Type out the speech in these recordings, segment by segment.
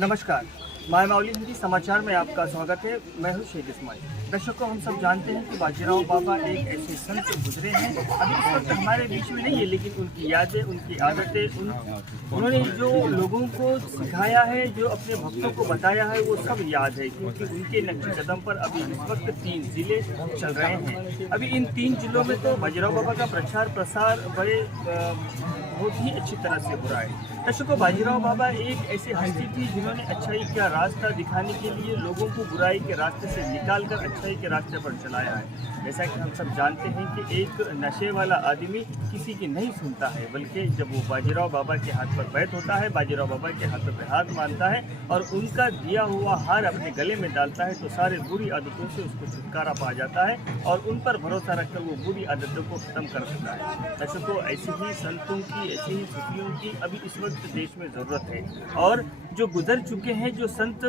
नमस्कार, माय माउली हिंदी समाचार में आपका स्वागत है। मैं हूं शेख इस्माइल। दर्शकों, हम सब जानते हैं कि बाजीराव बाबा एक ऐसे संत गुजरे हैं, अभी इस वक्त हमारे बीच में नहीं है, लेकिन उनकी यादें, उनकी आदतें, उन्होंने जो लोगों को सिखाया है, जो अपने भक्तों को बताया है, वो सब याद है, क्योंकि उनके नक्शे कदम पर अभी इस वक्त 3 जिले चल रहे हैं। अभी इन 3 जिलों में तो बाजीराव बाबा का प्रचार प्रसार बड़े बहुत ही अच्छी तरह से हो रहा है। दर्शकों, बाजीराव बाबा एक ऐसी हस्ती थी जिन्होंने अच्छाई का रास्ता दिखाने के लिए लोगों को बुराई के रास्ते से निकालकर अच्छाई के रास्ते पर चलाया है। जैसा कि हम सब जानते हैं कि एक नशे वाला आदमी किसी की नहीं सुनता है, बल्कि जब वो बाजीराव बाबा के हाथ पर बैठ होता है, बाजीराव बाबा के हाथों पे हाथ मानता है और उनका दिया हुआ हार अपने गले में डालता है, तो सारे बुरी आदतों से उसको छुटकारा पा जाता है और उन पर भरोसा रखकर वो बुरी आदतों को ख़त्म कर देता है। दर्शकों, ऐसे ही संतों की, ऐसे ही सूफियों की अभी इस वक्त देश में ज़रूरत है। और जो गुजर चुके हैं जो संत,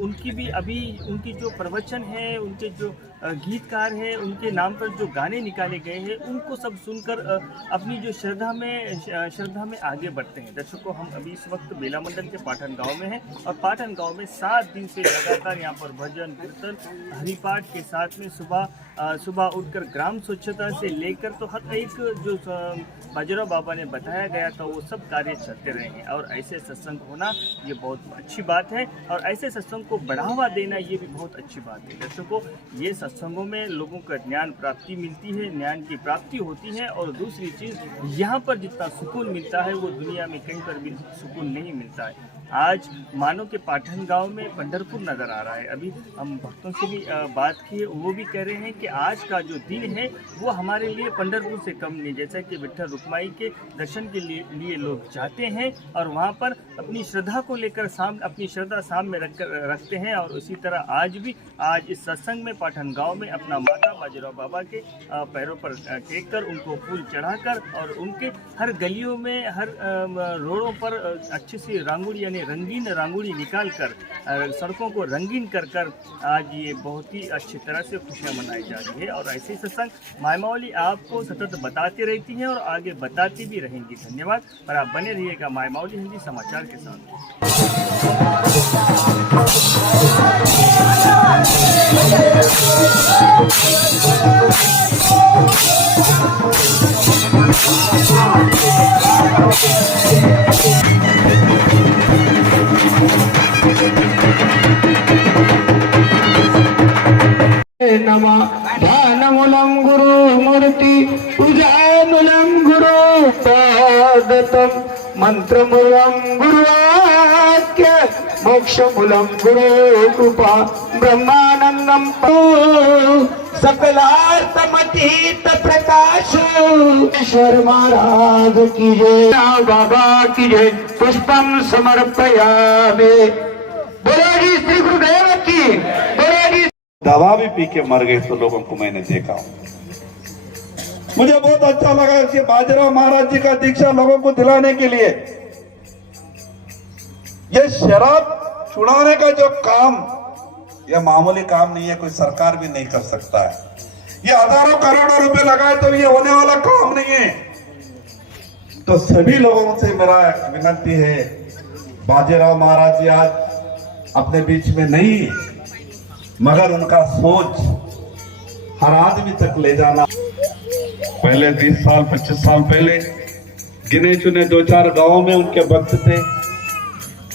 उनकी भी अभी उनकी जो प्रवचन है, उनके जो गीतकार हैं, उनके नाम पर जो गाने निकाले गए हैं, उनको सब सुनकर अपनी जो श्रद्धा में आगे बढ़ते हैं। दर्शकों, हम अभी इस वक्त बेला मंडल के पाटन गांव में हैं और पाटन गांव में 7 दिन से लगातार यहाँ पर भजन कीर्तन हरिपाठ के साथ में सुबह उठकर ग्राम स्वच्छता से लेकर तो हर एक जो बाजीराव बाबा ने बताया गया था, वो सब कार्य चलते रहे हैं। और ऐसे सत्संग होना ये बहुत अच्छी बात है और ऐसे सत्संग को बढ़ावा देना ये भी बहुत अच्छी बात है। दर्शकों, ये सत्संगों में लोगों को ज्ञान प्राप्ति मिलती है, ज्ञान की प्राप्ति होती है और दूसरी चीज़, यहाँ पर जितना सुकून मिलता है वो दुनिया में कहीं पर भी सुकून नहीं मिलता है। आज मानो के पाटन गांव में पंढरपुर नज़र आ रहा है। अभी हम भक्तों से भी बात की, वो भी कह रहे हैं कि आज का जो दिन है वो हमारे लिए पंढरपुर से कम नहीं। जैसा कि विट्ठल रुक्माई के दर्शन के लिए लोग जाते हैं और वहाँ पर अपनी श्रद्धा को लेकर अपनी श्रद्धा सामने रखते हैं, और उसी तरह आज इस सत्संग में पाटन गांव में अपना माता बाजीराव बाबा के पैरों पर टेक कर, उनको फूल चढ़ाकर और उनके हर गलियों में, हर रोडों पर अच्छी सी रांगोली यानी रंगीन रांगोली निकाल कर सड़कों को रंगीन कर आज ये बहुत ही अच्छी तरह से खुशियाँ मनाई जा रही है। और ऐसे ही सत्संग माय माउली आपको सतत बताती रहती हैं और आगे बताती भी रहेंगी। धन्यवाद, और आप बने रहिएगा माय माउली हिंदी समाचार के साथ। नमः ध्यानमूलं गुरुमूर्ति पूजामूलं गुरुपादतं मंत्रमूलं गुरुवाक्य मोक्षमूलं गुरुकृपा ब्रह्मानन्दं सकलार्थमतीत प्रकाश ईश्वर महाराज की जय, बाबा की जय। पुष्पम समर्पयामि। बोलो जी श्री गुरुदेव की। बोलो जी। दवा भी पी के मर गए तो लोगों को मैंने देखा। मुझे बहुत अच्छा लगा कि बाजीराव महाराज जी का दीक्षा लोगों को दिलाने के लिए ये शराब छुड़ाने का जो काम, ये मामूली काम नहीं है, कोई सरकार भी नहीं कर सकता है। ये हजारों करोड़ों रुपए लगाए तो ये होने वाला काम नहीं है। तो सभी लोगों से मेरा विनती है, बाजीराव महाराज जी आज अपने बीच में नहीं, मगर उनका सोच हर आदमी तक ले जाना। पहले 20 साल 25 साल पहले गिने चुने 2-4 गांवों में उनके भक्त थे,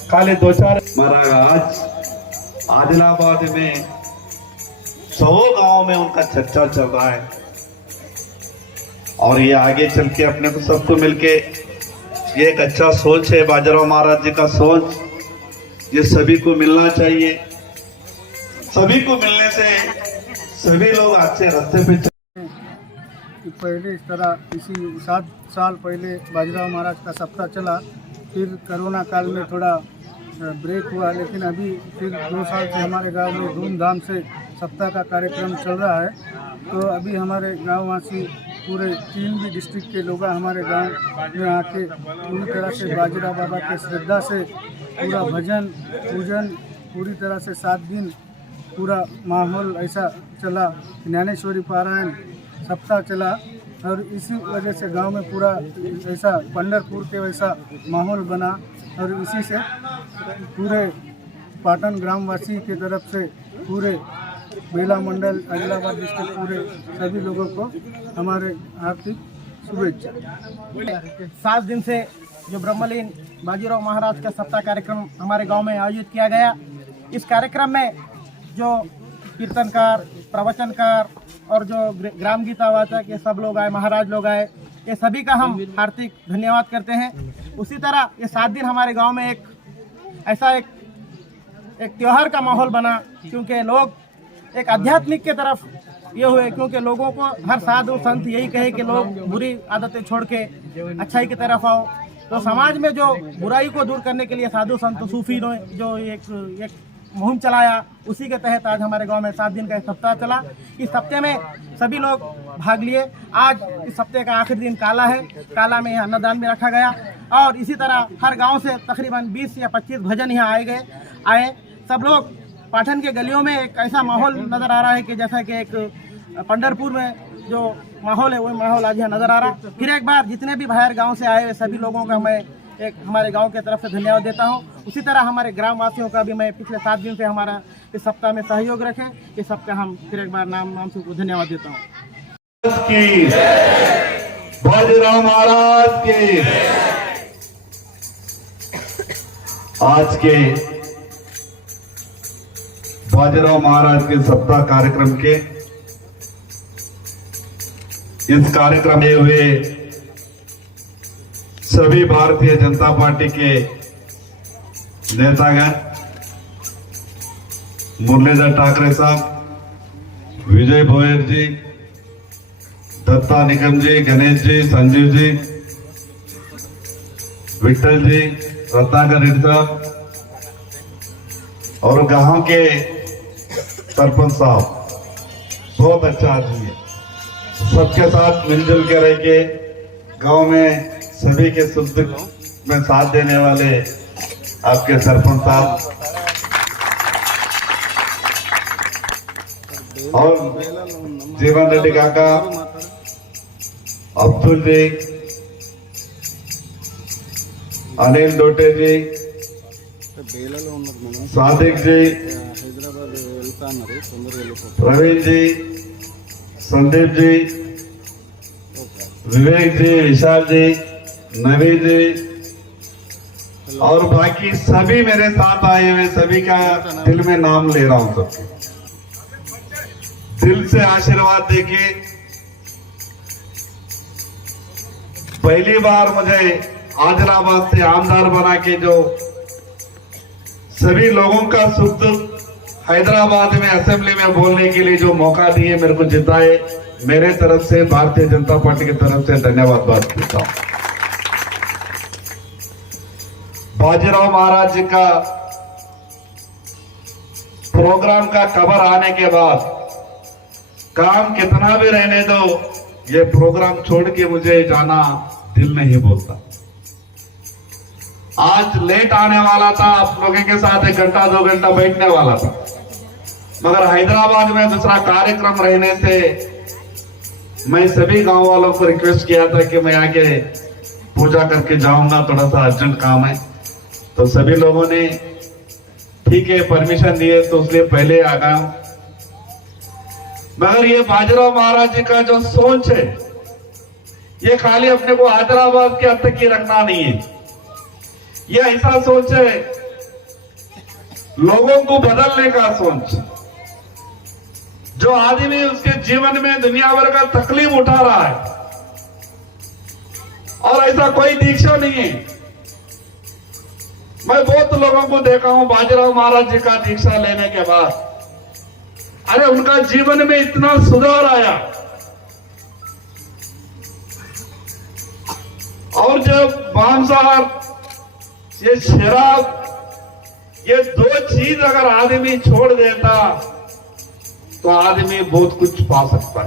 खाली 2-4। हमारा आज आदिलाबाद में 100 गांव में उनका चर्चा चल रहा है और ये आगे चल के अपने को सबको मिलके ये एक अच्छा सोच है बाजीराव महाराज जी का सोच, ये सभी को मिलना चाहिए। सभी को मिलने से सभी लोग अच्छे रास्ते पे पहले इस तरह इसी 7 साल पहले बाजीराव महाराज का सप्ताह चला, फिर कोरोना काल में थोड़ा ब्रेक हुआ, लेकिन अभी फिर 2 साल से हमारे गांव में धूमधाम से सप्ताह का कार्यक्रम चल रहा है। तो अभी हमारे गाँववासी पूरे 3 भी डिस्ट्रिक्ट के लोग हमारे गांव में आके पूरी तरह से बाजीराव बाबा के श्रद्धा से पूरा भजन पूजन पूरी तरह से 7 दिन पूरा माहौल ऐसा चला। ज्ञानेश्वरी पारायण सप्ताह चला और इसी वजह से गांव में पूरा ऐसा पंढरपुर के वैसा माहौल बना और इसी से पूरे पाटन ग्रामवासी की तरफ से पूरे बेला मंडल आदिलाबाद डिस्ट्रिक्ट पूरे सभी लोगों को हमारे हार्दिक शुभेच्छा। 7 दिन से जो ब्रह्मलीन बाजीराव महाराज का सप्ताह कार्यक्रम हमारे गांव में आयोजित किया गया। इस कार्यक्रम में जो कीर्तनकार, प्रवचनकार और जो ग्राम गीता वाचक ये सब लोग आए, महाराज लोग आए, ये सभी का हम हार्दिक धन्यवाद करते हैं। उसी तरह ये 7 दिन हमारे गांव में एक ऐसा एक त्योहार का माहौल बना, क्योंकि लोग एक आध्यात्मिक के तरफ ये हुए, क्योंकि लोगों को हर साधु संत यही कहे कि लोग बुरी आदतें छोड़ के अच्छाई की तरफ आओ। तो समाज में जो बुराई को दूर करने के लिए साधु संत सूफी ने जो एक मुहिम चलाया, उसी के तहत आज हमारे गांव में 7 दिन का एक सप्ताह चला। इस सप्ताह में सभी लोग भाग लिए। आज इस सप्ताह का आखिरी दिन काला है, काला में अन्नदान भी रखा गया और इसी तरह हर गांव से तकरीबन 20 या 25 भजन यहाँ आए। सब लोग पाटन के गलियों में एक ऐसा माहौल नज़र आ रहा है कि जैसा कि एक पंढरपुर में जो माहौल है वही माहौल आज यहाँ नज़र आ रहा है। फिर एक बार जितने भी बाहर गांव से आए हुए सभी लोगों का मैं हमारे गांव की तरफ से धन्यवाद देता हूं। उसी तरह हमारे ग्राम वासियों का भी मैं पिछले 7 दिन से हमारा इस सप्ताह में सहयोग रखें, इस सप्ताह हम फिर एक बार नाम से धन्यवाद देता हूँ। बाजीराव महाराज की आज के बाजीराव महाराज के सप्ताह कार्यक्रम के इस कार्यक्रम में हुए सभी भारतीय जनता पार्टी के नेतागण, मुरलीधर ठाकरे साहब, विजय भोयर जी, दत्ता निकम जी, गणेश जी, संजीव जी, विठल जी, रत्नाकर रेड्डी साहब और गांव के सरपंच साहब, बहुत अच्छा आदमी है। सबके साथ मिलजुल के रह के गांव में सभी के सुख दुख में साथ देने वाले आपके सरपंच साहब और जीवन रेड्डी काका, अब्दुल जी, अनिल डोटे जी, सादिक जी, प्रवीण जी, संदीप जी, विवेक जी, विशाल जी, नवी जी और बाकी सभी मेरे साथ आए हुए सभी का दिल में नाम ले रहा हूं। सबके दिल से आशीर्वाद देके पहली बार मुझे आदिलाबाद से आमदार बना के जो सभी लोगों का सुख दुख हैदराबाद में असेंबली में बोलने के लिए जो मौका दिए, मेरे को जिताए, मेरे तरफ से भारतीय जनता पार्टी की तरफ से धन्यवाद देता हूं। बाजीराव महाराज जी का प्रोग्राम का खबर आने के बाद काम कितना भी रहने दो, ये प्रोग्राम छोड़ के मुझे जाना दिल नहीं बोलता। आज लेट आने वाला था, आप लोगों के साथ 1 घंटा 2 घंटा बैठने वाला था, मगर हैदराबाद में दूसरा कार्यक्रम रहने से मैं सभी गांव वालों को रिक्वेस्ट किया था कि मैं आके पूजा करके जाऊंगा, थोड़ा सा अर्जेंट काम है। तो सभी लोगों ने ठीक है परमिशन दिए, तो इसलिए पहले आ गया। मगर ये बाजीराव महाराज जी का जो सोच है, ये खाली अपने को हैदराबाद के हद तक ही रखना नहीं है। ये ऐसा सोच है लोगों को बदलने का सोच, जो आदमी उसके जीवन में दुनिया भर का तकलीफ उठा रहा है और ऐसा कोई दीक्षा नहीं है। मैं बहुत लोगों को देखा हूं बाजीराव महाराज जी का दीक्षा लेने के बाद, अरे उनका जीवन में इतना सुधार आया। और जब मांसाहार, ये शराब, ये 2 चीज अगर आदमी छोड़ देता तो आदमी बहुत कुछ पा सकता है।